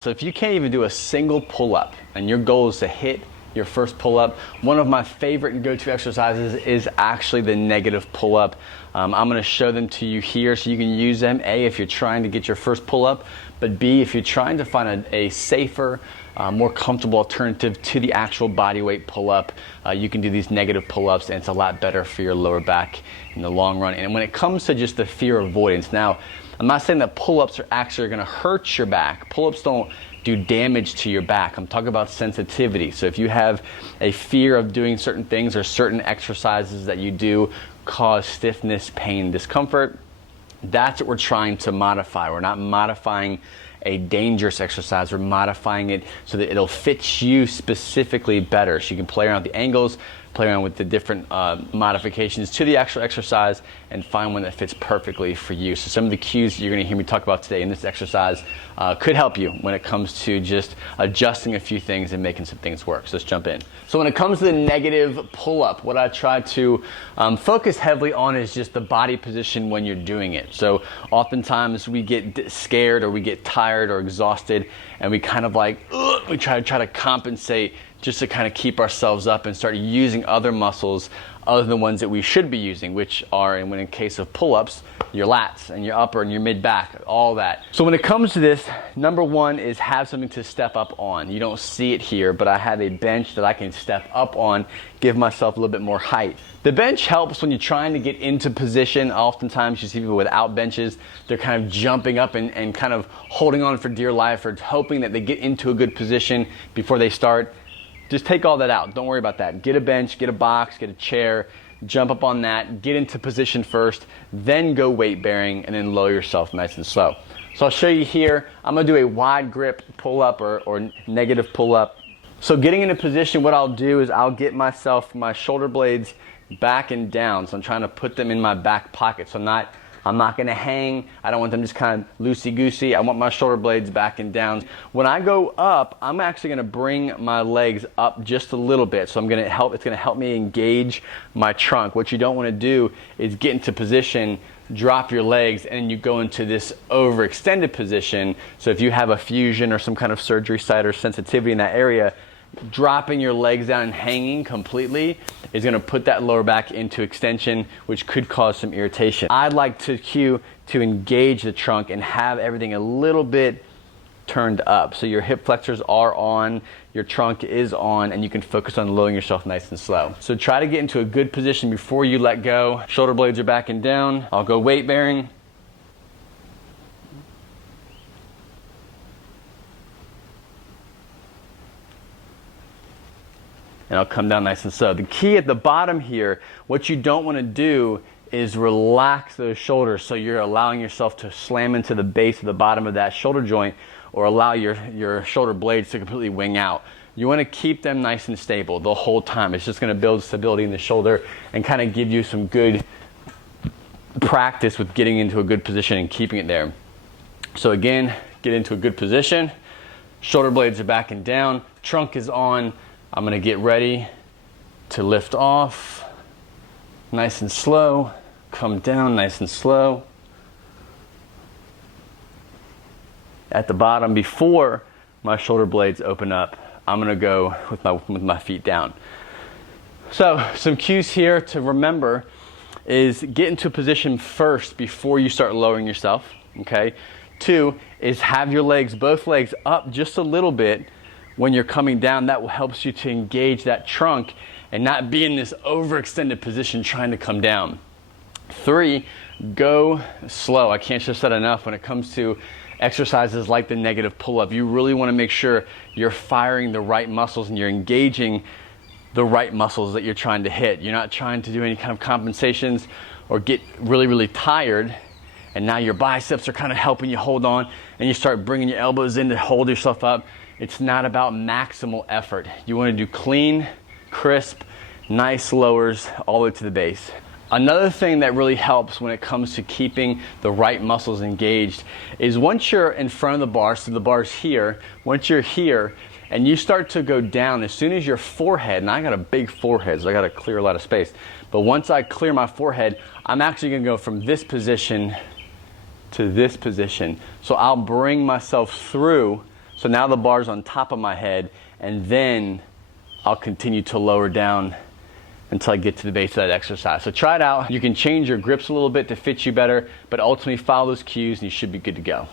So if you can't even do a single pull-up and your goal is to hit your first pull-up, one of my favorite and go-to exercises is actually the negative pull-up. I'm going to show them to you here so you can use them, A, if you're trying to get your first pull-up, but B, if you're trying to find a safer, more comfortable alternative to the actual body weight pull-up. You can do these negative pull-ups and it's a lot better for your lower back in the long run. And when it comes to just the fear avoidance, now I'm not saying that pull-ups are actually going to hurt your back. Pull-ups don't do damage to your back. I'm talking about sensitivity. So if you have a fear of doing certain things or certain exercises that you do cause stiffness, pain, discomfort, that's what we're trying to modify. We're not modifying a dangerous exercise. We're modifying it so that it'll fit you specifically better. So you can play around with the angles, play around with the different modifications to the actual exercise and find one that fits perfectly for you. So some of the cues you're going to hear me talk about today in this exercise could help you when it comes to just adjusting a few things and making some things work. So let's jump in. So when it comes to the negative pull-up, what I try to focus heavily on is just the body position when you're doing it. So oftentimes we get scared or we get tired or exhausted and we kind of like, we try to compensate just to kind of keep ourselves up and start using other muscles other than the ones that we should be using, which are, and when in case of pull-ups, your lats and your upper and your mid-back, all that. So when it comes to this, number one is have something to step up on. You don't see it here, but I have a bench that I can step up on, give myself a little bit more height. The bench helps when you're trying to get into position. Oftentimes you see people without benches, they're kind of jumping up and kind of holding on for dear life or hoping that they get into a good position before they start. Just take all that out. Don't worry about that. Get a bench, get a box, get a chair, jump up on that, get into position first, then go weight bearing, and then lower yourself nice and slow. So I'll show you here. I'm gonna do a wide grip pull-up or negative pull-up. So getting into position, what I'll do is I'll get myself, my shoulder blades back and down. So I'm trying to put them in my back pocket. So I'm not gonna hang. I don't want them just kind of loosey-goosey. I want my shoulder blades back and down. When I go up, I'm actually gonna bring my legs up just a little bit. So it's gonna help me engage my trunk. What you don't wanna do is get into position, drop your legs, and you go into this overextended position. So if you have a fusion or some kind of surgery site or sensitivity in that area, dropping your legs down and hanging completely is going to put that lower back into extension, which could cause some irritation. I'd like to cue to engage the trunk and have everything a little bit turned up. So your hip flexors are on, your trunk is on, and you can focus on lowering yourself nice and slow. So try to get into a good position before you let go. Shoulder blades are back and down. I'll go weight bearing. And I'll come down nice and slow. The key at the bottom here, what you don't want to do is relax those shoulders so you're allowing yourself to slam into the base of the bottom of that shoulder joint or allow your shoulder blades to completely wing out. You want to keep them nice and stable the whole time. It's just going to build stability in the shoulder and kind of give you some good practice with getting into a good position and keeping it there. So again, get into a good position. Shoulder blades are back and down. Trunk is on. I'm going to get ready to lift off, nice and slow, come down nice and slow. At the bottom, before my shoulder blades open up, I'm going to go with my feet down. So some cues here to remember is get into a position first before you start lowering yourself, okay? 2 is have your legs, both legs up just a little bit. When you're coming down, that will help you to engage that trunk and not be in this overextended position trying to come down. 3, go slow. I can't stress that enough when it comes to exercises like the negative pull-up. You really want to make sure you're firing the right muscles and you're engaging the right muscles that you're trying to hit. You're not trying to do any kind of compensations or get really, really tired. And now your biceps are kind of helping you hold on and you start bringing your elbows in to hold yourself up. It's not about maximal effort. You want to do clean, crisp, nice lowers all the way to the base. Another thing that really helps when it comes to keeping the right muscles engaged is once you're in front of the bar, so the bar's here, once you're here and you start to go down, as soon as your forehead, and I got a big forehead, so I got to clear a lot of space, but once I clear my forehead, I'm actually going to go from this position to this position. So I'll bring myself through So now the bar's on top of my head, and then I'll continue to lower down until I get to the base of that exercise. So try it out. You can change your grips a little bit to fit you better, but ultimately follow those cues and you should be good to go.